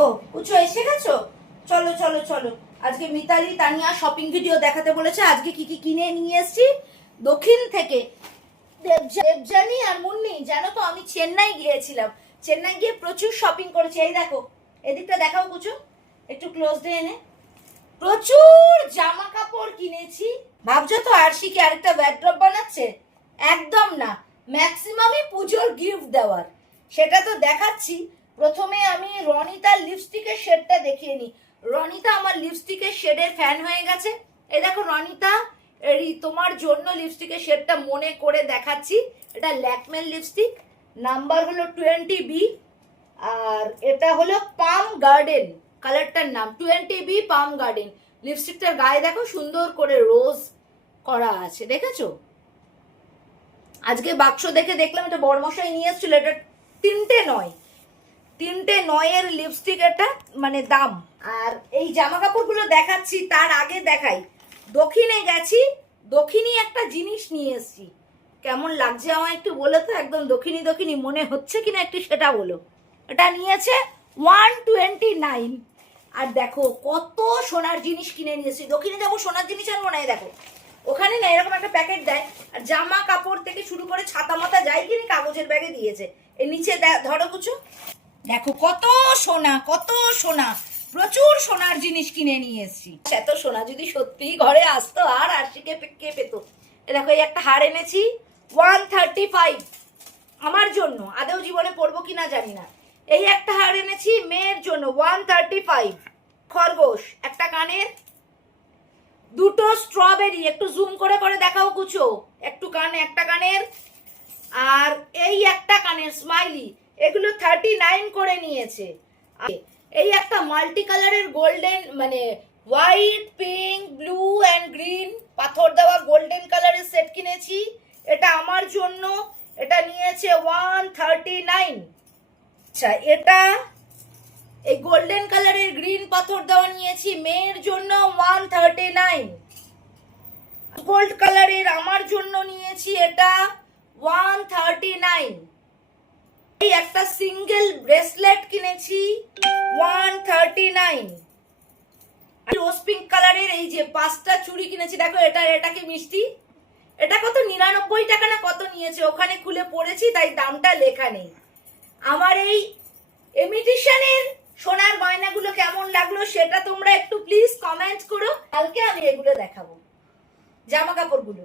ও কুচো এসে গেছো? চলো চলো চলো, আজকে মিতালি তানিয়া শপিং ভিডিও দেখাতে বলেছে। আজকে কি কি কিনে নিয়ে এসেছি দক্ষিণ থেকে। দেবজানি আর মুন্নি, জানো তো আমি চেন্নাই গিয়েছিলাম। চেন্নাই গিয়ে প্রচুর শপিং করেছি। এই দেখো, এদিকটা দেখাও কুচো, একটু ক্লোজ দিয়ে এনে। প্রচুর জামা কাপড় কিনেছি। ভাবছো তো আরশি কি আরেকটা ওয়ার্ড্রপ বানাচ্ছে? একদম না, ম্যাক্সিমামই পুজোর গিফট দেওয়ার। সেটা তো দেখাচ্ছি। প্রথমে আমি রনিতার লিপস্টিকের শেডটা দেখিয়ে নিই। রনিতা আমার লিপস্টিকের শেডের ফ্যান হয়ে গেছে। এই দেখো রনিতা, এই তোমার জন্য লিপস্টিকের শেডটা মনে করে দেখাচ্ছি। এটা ল্যাকমের লিপস্টিক, নাম্বার হলো 20B। আর এটা হলো পাম গার্ডেন, কালারটার নাম 20B পাম গার্ডেন। লিপস্টিকটার গায়ে দেখো সুন্দর করে রোজ করা আছে, দেখেছো? আজকে বাক্স দেখে দেখলাম এটা বড়মশাই নিয়ে এসেছিল। এটা 309 এর লিপস্টিক, এটা মানে দাম। আর এই জামা কাপড়গুলো দেখাচ্ছি তার আগে দেখাই, দক্ষিণে গেছি, দক্ষিণী একটা জিনিস নিয়ে এসেছি। কেমন লাগছে আমার একটু বলো তো, একদম দক্ষিণী দক্ষিণী মনে হচ্ছে কিনা একটু সেটা বলো। এটা নিয়েছে 129। আর দেখো কত সোনার জিনিস কিনে নিয়েছি। দক্ষিণে যাবো সোনার জিনিস আনবো না, দেখো ওখানে না এরকম একটা প্যাকেট দেয়, আর জামা কাপড় থেকে শুরু করে ছাতা মাতা যাই কিনে কাগজের ব্যাগে দিয়েছে। এর নিচে ধরো কুচো, দেখো কত সোনা, কত সোনা, প্রচুর সোনার জিনিস কিনে নিয়ে এসেছি। এত সোনা যদি সত্যি ঘরে আসতো আর আরশিকে কে পেতো। দেখো এই একটা হার এনেছি 135 আমার জন্য, আদেও জীবনে পড়বো কিনা জানি না। এই একটা হার এনেছি মেয়ের জন্য 135। খরগোশ একটা কানের, দুটো স্ট্রবেরি, একটু জুম করে করে দেখাও কুচো, একটু কানে একটা কানের। আর এই একটা কানের স্মাইলি, এগুলো 39 করে নিয়েছে। এই একটা মাল্টি কালারের গোল্ডেন মানে white pink blue and green পাথর দেওয়া গোল্ডেন কালারের সেট কিনেছি, এটা আমার জন্য। এটা নিয়েছে 139। আচ্ছা, এটা এই গোল্ডেন কালারের গ্রিন পাথর দেওয়া নিয়েছি মেয়ের জন্য 139। গোল্ড কালারের আমার জন্য নিয়েছি এটা 139। এই একটা সিঙ্গেল ব্রেসলেট কিনেছি 139। রোজ পিঙ্ক কালারের এই যে 5টা চুড়ি কিনেছি। দেখো এটা কি মিষ্টি। এটা কত 99 টাকা না কত নিয়েছে, ওখানে খুলে পড়েছি তাই দামটা লেখা নেই। আমার এই ইমিটেশনের সোনার গয়নাগুলো কেমন লাগলো সেটা তোমরা একটু প্লিজ কমেন্ট করো। কালকে আমি এগুলো দেখাবো, জামা কাপড়গুলো।